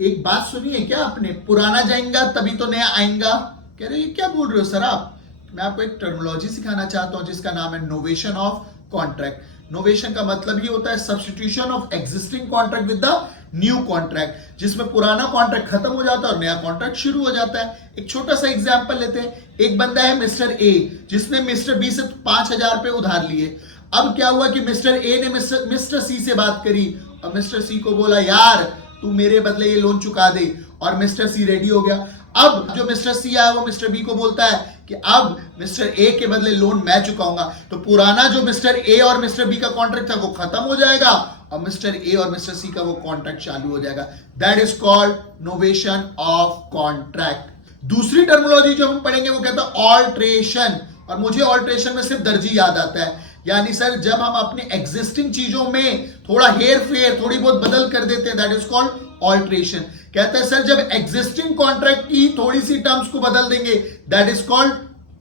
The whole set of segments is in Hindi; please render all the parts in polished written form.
एक बात सुनी है क्या आपने, पुराना जाएगा तभी तो नया आएगा। कह रहे ये क्या बोल रहे हो सर आप। मैं आपको एक टर्मिनोलॉजी सिखाना चाहता हूं जिसका नाम है नोवेशन ऑफ कॉन्ट्रैक्ट। नोवेशन का मतलब ही होता है substitution of existing contract with the new contract, जिसमें पुराना कॉन्ट्रैक्ट खत्म हो जाता है और नया कॉन्ट्रैक्ट शुरू हो जाता है। एक छोटा सा एग्जांपल लेते हैं। एक बंदा है मिस्टर ए, जिसने मिस्टर बी से 5,000 रुपए उधार लिए। अब क्या हुआ कि मिस्टर ए ने मिस्टर सी से बात करी और मिस्टर सी को बोला यार तू मेरे बदले ये लोन चुका दे, और मिस्टर सी रेडी हो गया। अब जो मिस्टर सी आया वो मिस्टर बी को बोलता है कि अब मिस्टर ए के बदले लोन मैं चुकाऊंगा। तो पुराना जो मिस्टर ए और मिस्टर बी का कॉन्ट्रैक्ट था वो खत्म हो जाएगा और मिस्टर ए और मिस्टर सी का वो कॉन्ट्रैक्ट चालू हो जाएगा। That is called novation of contract. दूसरी टर्मिनोलॉजी जो हम पढ़ेंगे वो कहता है ऑल्ट्रेशन, और मुझे ऑल्ट्रेशन में सिर्फ दर्जी याद आता है। यानी सर जब हम अपने एग्जिस्टिंग चीजों में थोड़ा हेर फेर थोड़ी बहुत बदल कर देते हैं, दैट इज कॉल्ड ऑल्ट्रेशन। कहते हैं सर जब एग्जिस्टिंग कॉन्ट्रैक्ट की थोड़ी सी टर्म्स को बदल देंगे, that is called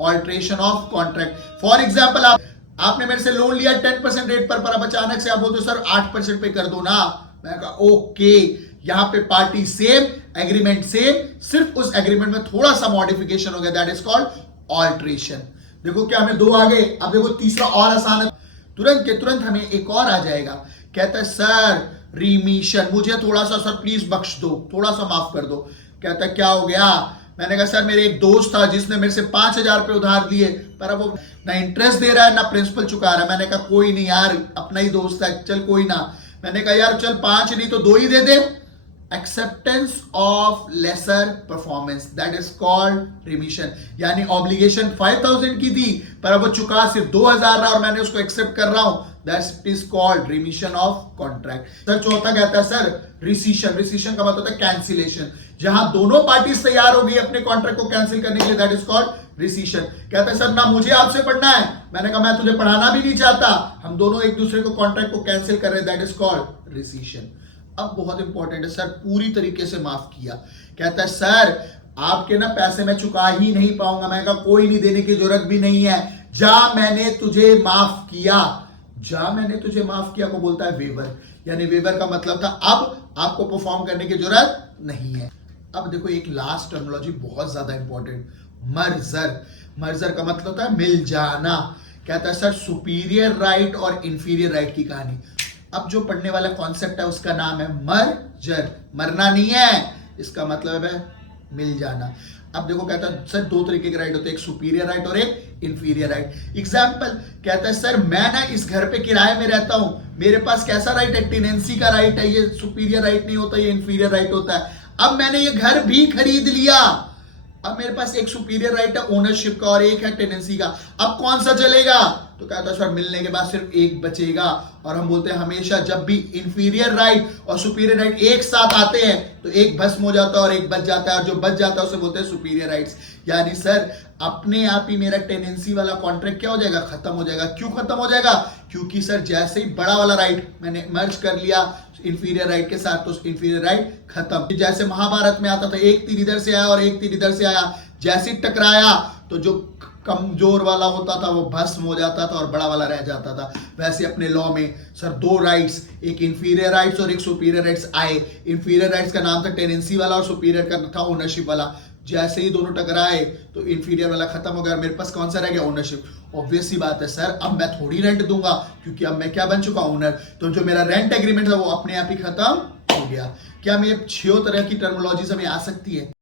alteration of contract. For example आपने मेरे से लोन लिया 10% रेट पर अब अचानक से आप बोलते हो सर 8% पे कर दो ना। मैं कहा ओके, यहां पे पार्टी सेम, एग्रीमेंट सेम, सिर्फ उस एग्रीमेंट में थोड़ा सा मॉडिफिकेशन हो गया, दैट इज कॉल्ड ऑल्ट्रेशन। देखो क्या हमें दो आ गए, अब देखो तीसरा और आसान है, तुरंत के तुरंत हमें एक और आ जाएगा। कहता है सर रिमिशन, मुझे थोड़ा सा सर प्लीज बख्श दो, थोड़ा सा माफ कर दो। कहता है क्या हो गया। मैंने कहा सर मेरे एक दोस्त था जिसने मेरे से 5,000 रुपए उधार दिए, पर अब वो ना इंटरेस्ट दे रहा है ना प्रिंसिपल चुका रहा है। मैंने कहा कोई नहीं यार, अपना ही दोस्त है, चल कोई ना। मैंने कहा यार चल 5 नहीं तो 2 ही दे दे। Acceptance of lesser performance, that is called remission. यानी ऑब्लिगेशन 5,000 की थी पर अब वो चुका सिर्फ 2,000 रहा और मैंने उसको एक्सेप्ट कर रहा हूं, that is called remission of contract. Sir चौथा कहता है सर रिसीशन। रिसीशन का मतलब होता है कैंसिलेशन, जहां दोनों पार्टीज तैयार हो गई अपने कॉन्ट्रैक्ट को कैंसिल करने के लिए, दैट इज कॉल्ड रिसीशन। कहता है सर ना मुझे आपसे पढ़ना है, मैंने कहा मैं तुझे पढ़ाना भी नहीं चाहता, हम दोनों एक दूसरे को कॉन्ट्रैक्ट को कैंसिल कर रहे हैं, दैट इज कॉल्ड रिसीशन। अब बहुत इंपॉर्टेंट है सर, पूरी तरीके से माफ किया। कहता है सर आपके ना पैसे मैं चुका ही नहीं पाऊंगा। मैं कहा कोई नहीं, देने की जरूरत भी नहीं है, जा मैंने तुझे माफ किया। जा मैंने तुझे माफ किया को बोलता है वेवर। यानी वेवर का मतलब था अब आपको परफॉर्म करने की जरूरत नहीं है। अब देखो एक लास्ट टर्मिनोलॉजी बहुत ज्यादा इंपॉर्टेंट, मर्जर। मर्जर का मतलब होता है मिल जाना। कहता है सर सुपीरियर राइट और इंफीरियर राइट की कहानी। अब जो पढ़ने वाला कॉन्सेप्ट है उसका नाम है मर्जर, मरना नहीं है, इसका मतलब है मिल जाना। अब देखो कहता है सर 2 तरीके के राइट होते हैं, एक सुपीरियर राइट और एक इंफीरियर राइट। एग्जाम्पल कहता है सर मैं ना इस घर पे किराए में रहता हूं, मेरे पास कैसा राइट है, टेनेंसी का राइट है, ये सुपीरियर राइट नहीं होता, ये इंफीरियर राइट होता है। अब मैंने ये घर भी खरीद लिया, अब मेरे पास एक सुपीरियर राइट है ओनरशिप का और एक है टेनेंसी का। अब कौन सा चलेगा, तो कहता है सर मिलने के बाद सिर्फ एक बचेगा। और हम बोलते हैं हमेशा जब भी इंफीरियर राइट और सुपीरियर राइट एक साथ आते हैं तो एक भस्म हो जाता है और एक बच जाता है, और जो बच जाता है उसे बोलते हैं सुपीरियर राइट्स। यानी सर अपने आप ही मेरा टेनेंसी वाला कॉन्ट्रैक्ट क्या हो जाएगा, खत्म हो जाएगा। क्यों खत्म हो जाएगा, क्योंकि सर जैसे ही बड़ा वाला राइट मैंने मर्ज कर लिया इंफीरियर राइट के साथ तो इंफीरियर राइट खत्म। जैसे महाभारत में आता था एक तीर इधर से आया और एक तीर इधर से आया, जैसे ही टकराया तो जो कमजोर वाला होता था वो भस्म हो जाता था और बड़ा वाला रह जाता था। वैसे अपने लॉ में सर 2 राइट्स, एक इंफीरियर राइट्स और एक सुपीरियर राइट्स आए। इंफीरियर राइट्स का नाम था टेनेंसी वाला और सुपीरियर का था ओनरशिप वाला। जैसे ही दोनों टकराए तो इंफीरियर वाला खत्म हो गया, मेरे पास कौन सा रह गया, ओनरशिप। ऑब्वियस सी बात है सर अब मैं थोड़ी रेंट दूंगा क्योंकि अब मैं क्या बन चुका, ओनर। तो जो मेरा रेंट एग्रीमेंट था वो अपने आप ही खत्म हो गया। क्या मैं 6 तरह की टर्मिनोलॉजी हमें आ सकती है।